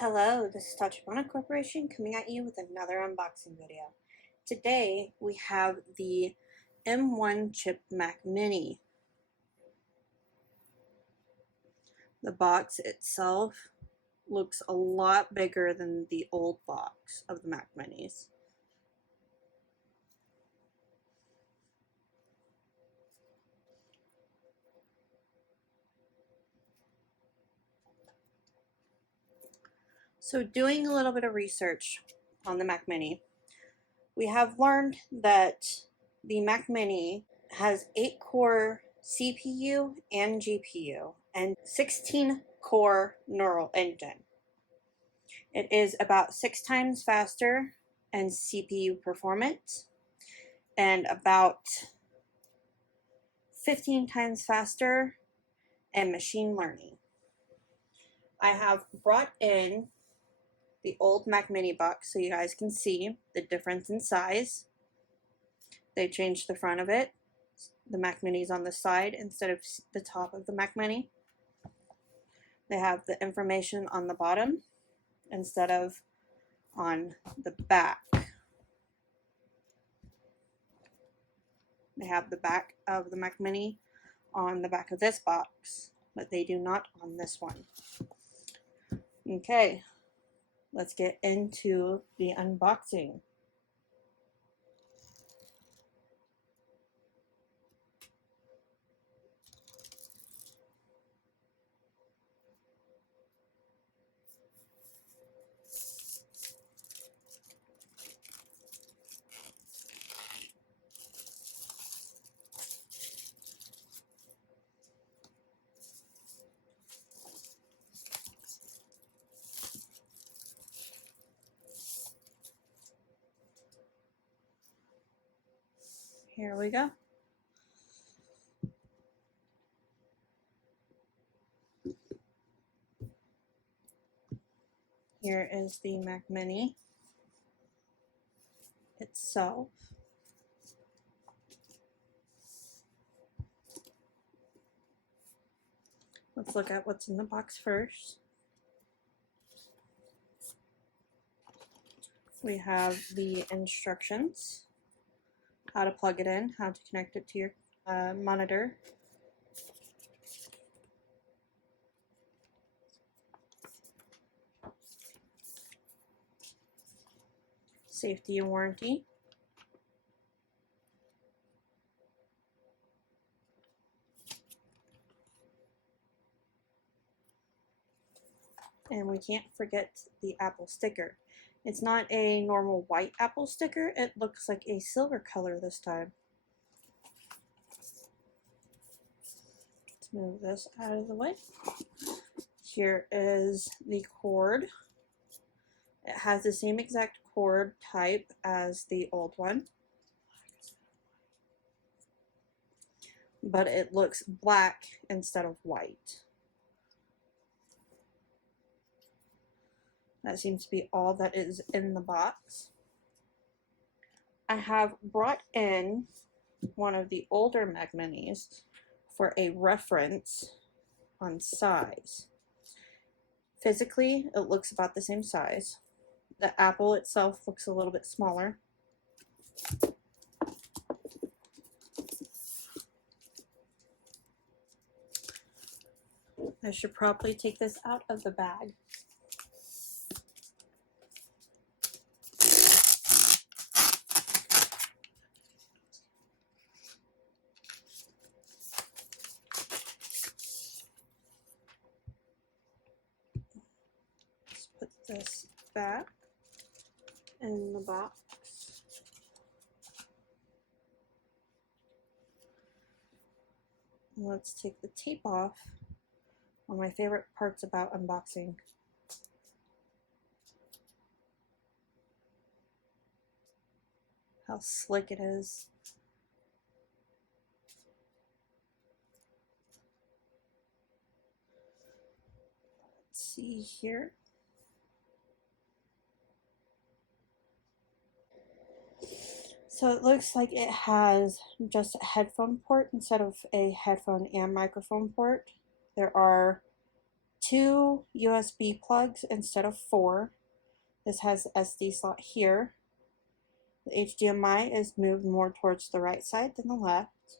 Hello, this is Tachibana Corporation coming at you with another unboxing video. Today we have the M1 chip Mac Mini. The box itself looks a lot bigger than the old box of the Mac Minis. So doing a little bit of research on the Mac Mini, we have learned that the Mac Mini has 8-core CPU and GPU and 16-core neural engine. It is about 6 times faster in CPU performance and about 15 times faster in machine learning. I have brought in the old Mac Mini box so you guys can see the difference in size. They changed the front of it. The Mac Mini is on the side instead of the top of the Mac Mini. They have the information on the bottom instead of on the back. They have the back of the Mac Mini on the back of this box, but they do not on this one. Okay, let's get into the unboxing. Here we go. Here is the Mac Mini itself. Let's look at what's in the box first. We have the instructions, how to plug it in, how to connect it to your monitor. Safety and warranty. And we can't forget the Apple sticker. It's not a normal white Apple sticker, it looks like a silver color this time. Let's move this out of the way. Here is the cord. It has the same exact cord type as the old one, but it looks black instead of white. That seems to be all that is in the box. I have brought in one of the older Mac Minis for a reference on size. Physically, it looks about the same size. The Apple itself looks a little bit smaller. I should probably take this out of the bag. Let's put this back in the box. Let's take the tape off. One of my favorite parts about unboxing. How slick it is. Let's see here. So it looks like it has just a headphone port instead of a headphone and microphone port. There are 2 USB plugs instead of 4. This has SD slot here. The HDMI is moved more towards the right side than the left.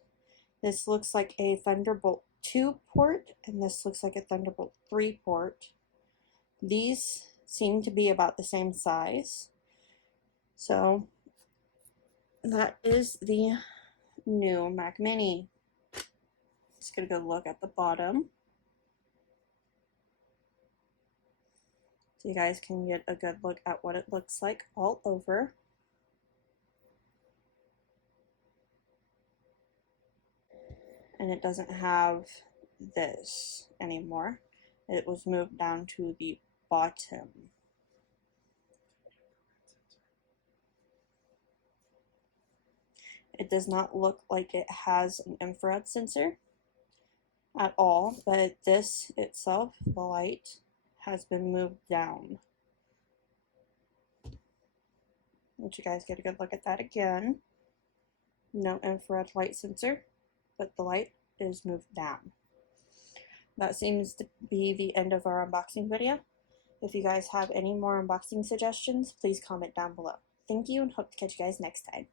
This looks like a Thunderbolt 2 port, and this looks like a Thunderbolt 3 port. These seem to be about the same size. So that is the new Mac Mini. Just gonna go look at the bottom, so you guys can get a good look at what it looks like all over. And it doesn't have this anymore. It was moved down to the bottom. It does not look like it has an infrared sensor at all, but this itself, the light, has been moved down. Let you guys get a good look at that again. No infrared light sensor, but the light is moved down. That seems to be the end of our unboxing video. If you guys have any more unboxing suggestions, please comment down below. Thank you, and hope to catch you guys next time.